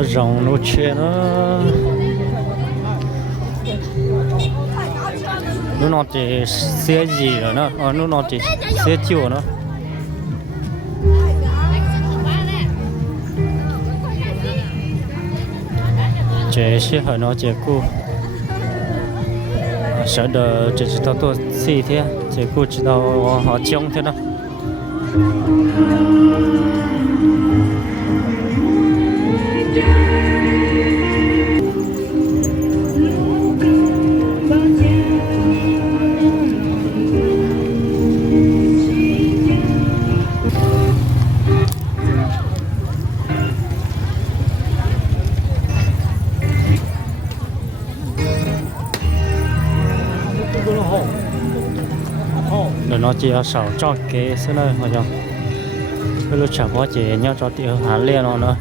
nó rồng nó chuyện nó chỉ xe gì rồi nó chỉ xe chiều nó chế xe hỏi nó chế cô sợ đợi chỉ tao tôi xì thế chế cô chỉ tao họ trông thế đó rồi nó chỉ ở sầu cho cái xí này mà chồng cái lúc chả có chỉ nhau cho tiêu hà liền nó nữa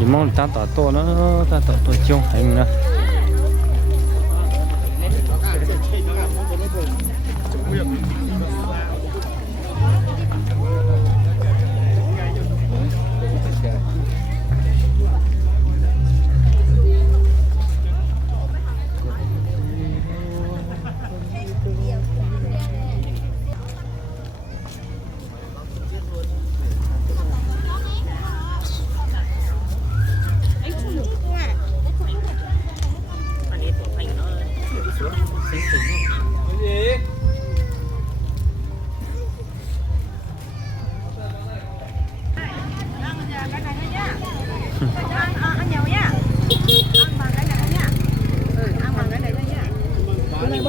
chỉ mong ta tỏ to nó ta tỏ to chung thành nữa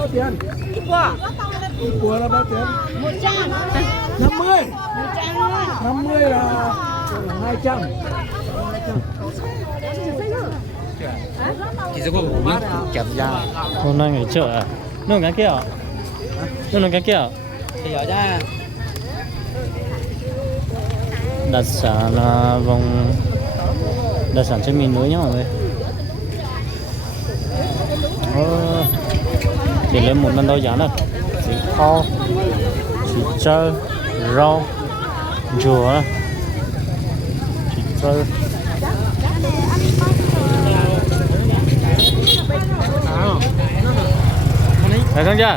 bao tiền? Ít của là bao tiền? 50. 50 là 200. Thì sẽ có một miếng kẹp ra. hôm nay nghỉ chợ à? Nó cái kia à? Nó cái kia à? Thì ở ra. Đặc sản là vùng đặc sản trên miền núi nhá mọi người. Để lên một lần đâu giá này chỉ kho chỉ chơi rau rùa chỉ chơi thấy không chưa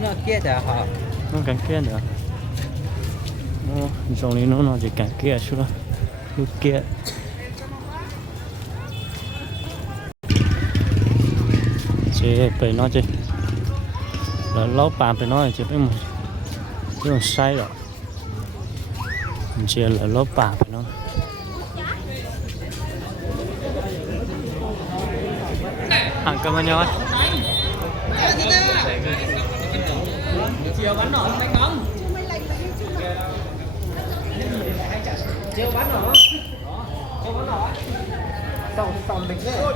nó kia đã hả? nó càng kia nữa dòng này nó chỉ càng kia xuống lúc kia chỉ phải nó chỉ là lâu bàn phải nó chỉ phải một cái một sai rồi chỉ là lâu bàn phải nó ăn cơm với nhau ấy Chiều bắn nỏ đánh bóng. Chiều bắn nỏ. Chiều bắn nỏ. Xong mình đấy.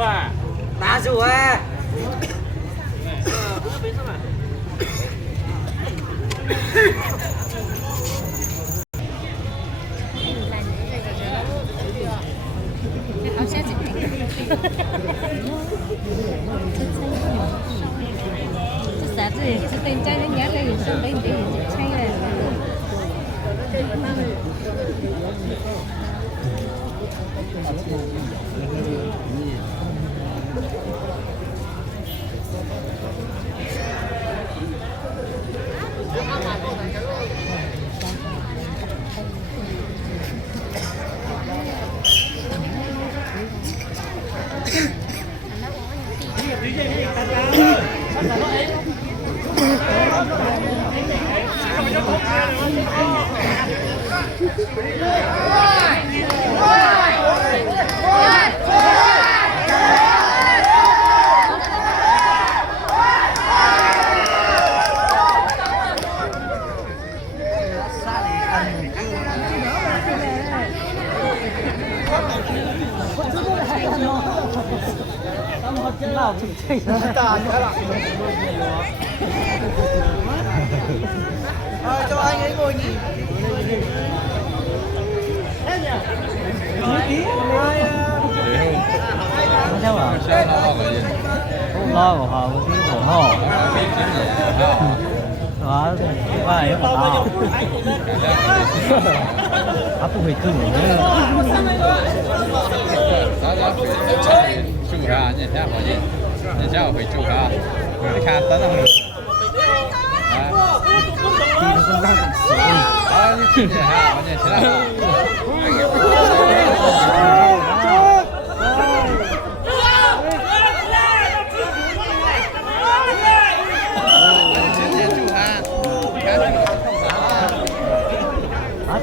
啊？打住啊！好下子。啥子？这等家人家在人生等等拆了。Cho anh ấy ngồi nhìn. Sao à? Không lo của họ có cái của họ. Đó, qua đấy mà tao. Áp phải cưng nữa. 住他，你下回去，你下回住他，你看等等。啊，你去你下，我你起来。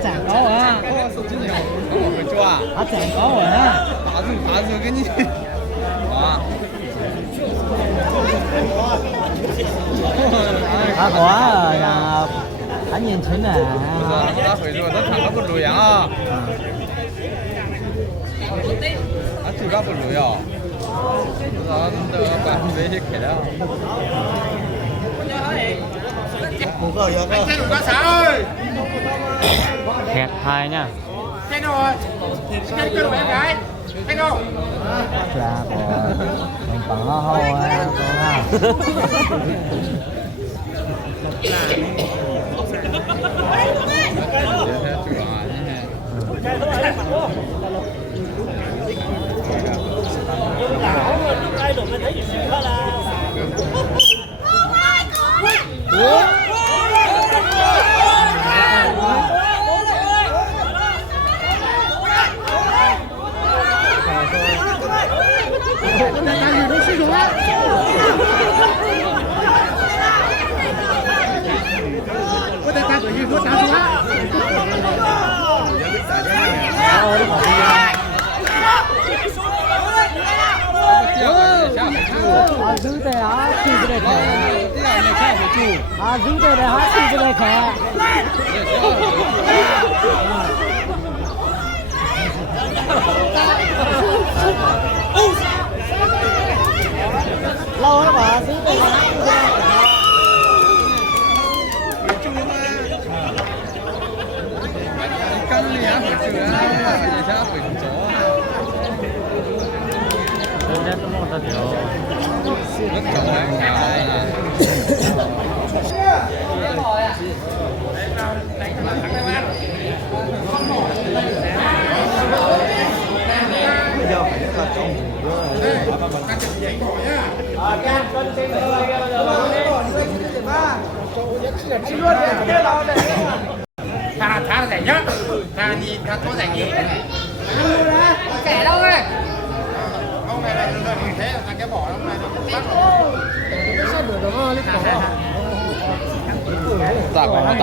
站高啊！我会抓。站高啊！打住，给你。啊。阿华呀，还年轻呢。他会说，他看他不路样啊。他住他不路呀。他那个把这些开了。Kẹt hai nha. Là mình còn lo hôi ha. Giữ tay hả? Chịu cái này khỏe. Giữ tay này hả? Chịu cái này khỏe. Lâu lắm mà, giữ tay này hả? Căng liền phải chịu á, người ta phải chó. Nên tôi muốn ta điều. Rất chó này. Thà rẻ nhá. Thà nhìn thà có rẻ nhiều. Rẻ đâu đây? Ông này là như thế là thằng cái bỏ ông này nó bắt. Sao được đó, lấy bỏ.咋搞的？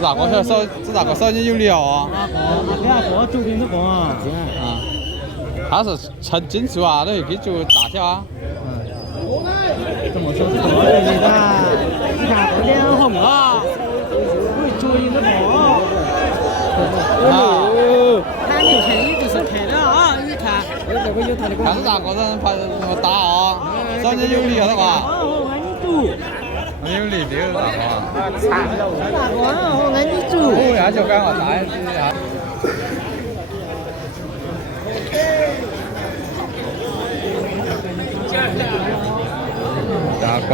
咋个事？咋个事？你有料啊？我注定是光啊！啊，他是成斤数啊，都给就大小啊。怎么说是多的你看，你看这脸红啊，会注意的光。啊。看你看你这是开的啊，你看。看大个人拍那么大哦，少年有理了吧？有理的大个。哦，呀就干个大呀。大官。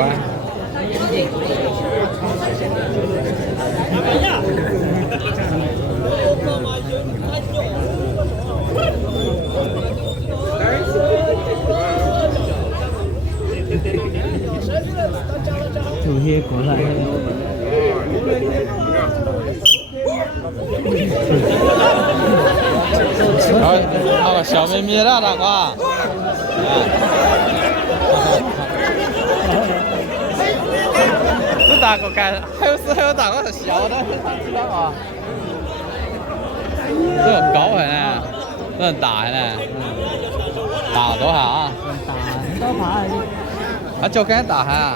主页过来。那个小咪咪的大瓜。这大个干，还有大个是小的，知道吗？这个高还呢，这大还呢，大多少啊？大多排。啊，就干大哈。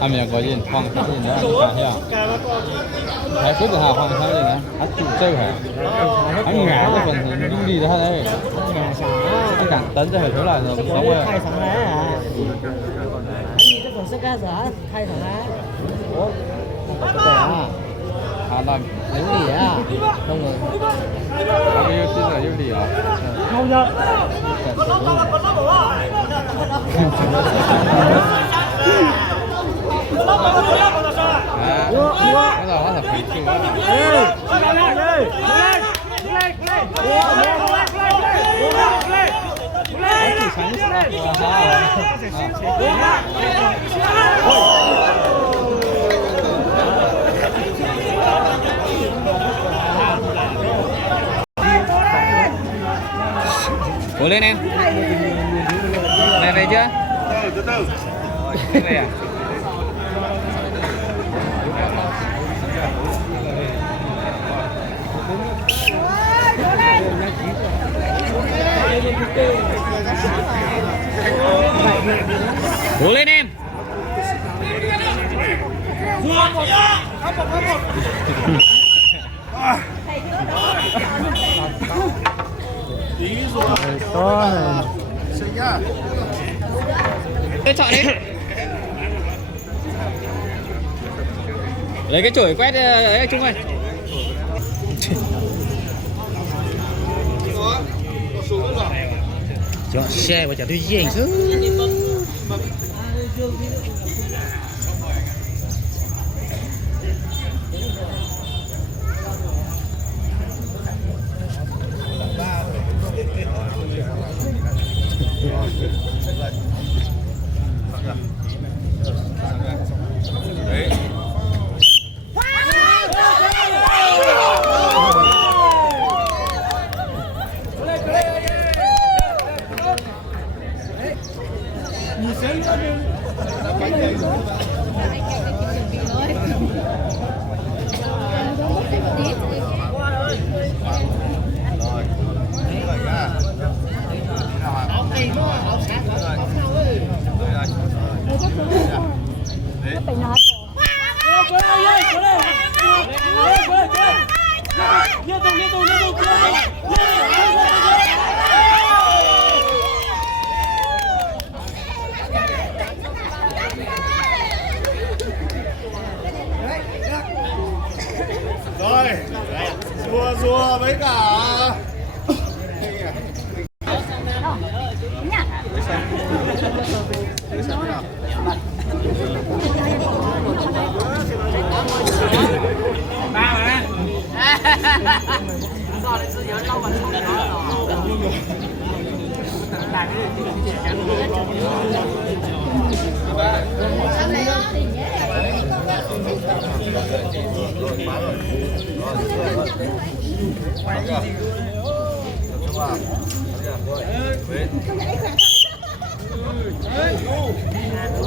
阿明個人放下先啦，放下。係嗰度下放下先啦，即係喺牙嗰份用力的他嘞，他敢等着很出来的，不会。太长了啊！你这种是干啥？太长了。对啊。啊，那有理啊，中文。那个有记者有理啊。好的。我咋回去Cố lên em. Này về chưa? Từ từ. Đây à? Cố lên em. Cái chọn đi. Lấy cái chổi quét ấy Trung ơi. Chọn xe và chả tôi gì chứ. Rồi, rùa với cả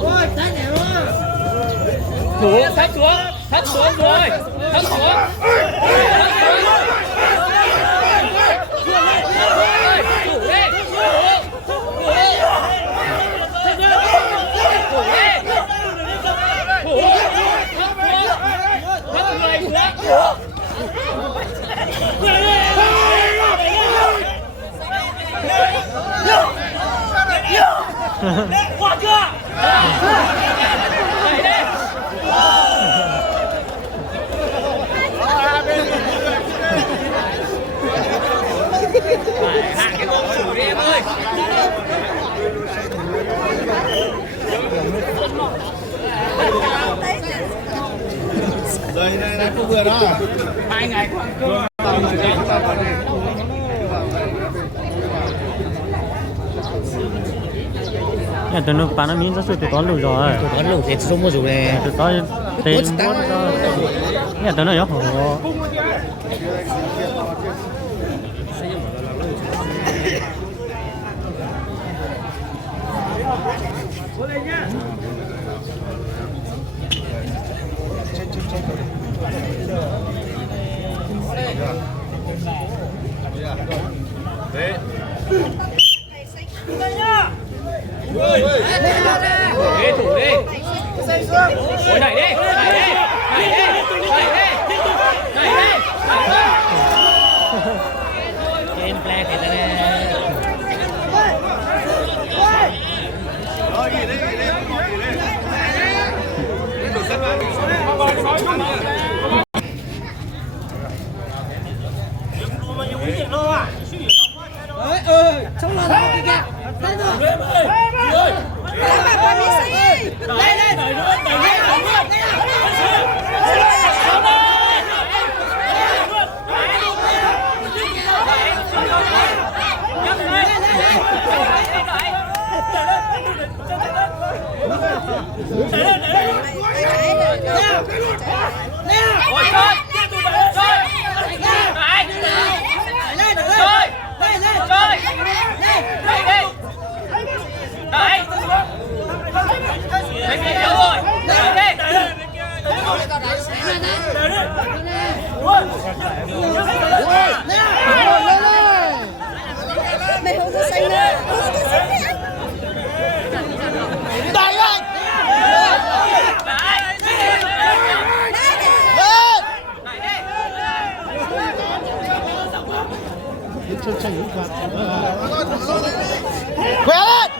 Ôi, thủ thấp xuống rồi thấp xuống Hoa chưa? hạ cái gỗ thủ đi em ơi đây cô vừa đó 2 ngày qua cơm nhà tụi nó bán miếng rất sự tụi con lùi rồi con lủng thì không mua rủ này tụi con tiền buôn nhà tụi nó yếu hổ đi thủ đi ôi đẩy đi game plan thì ta Trong lòng cái kìa. Đây rồi. Các bạn phải đi xí. Đây. Mày không có xanh nữa. khỏe lên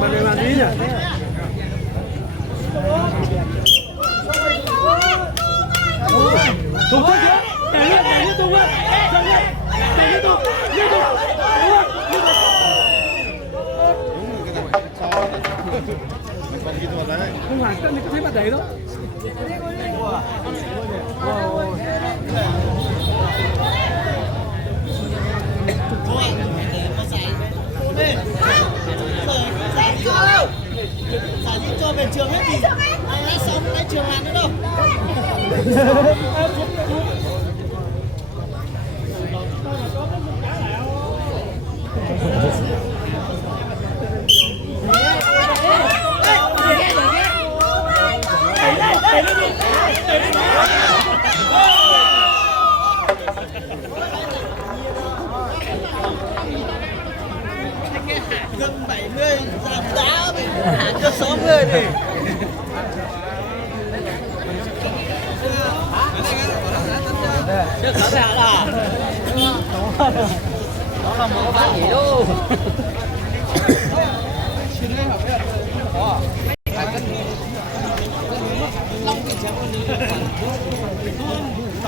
Bạn này làm gì nhỉ? Tùng thôi chứ. Để liên tục lên. Để liên tục. Không phải cân thì có thấy bạn đấy đâu. Giải thích cho về trường hết thì anh xong cái trường làm nữa đâu. Gần 70 giảm đá bị hạ cho 60 thì chứ khởi hạ là đó là một cái gì đâu Long thì chẳng có